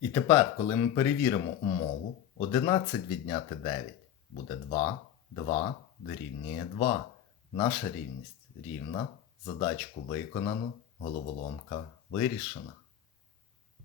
І тепер, коли ми перевіримо умову, 11 відняти 9 буде 2, 2 дорівнює 2. Наша рівність рівна, задачку виконано, головоломка вирішена.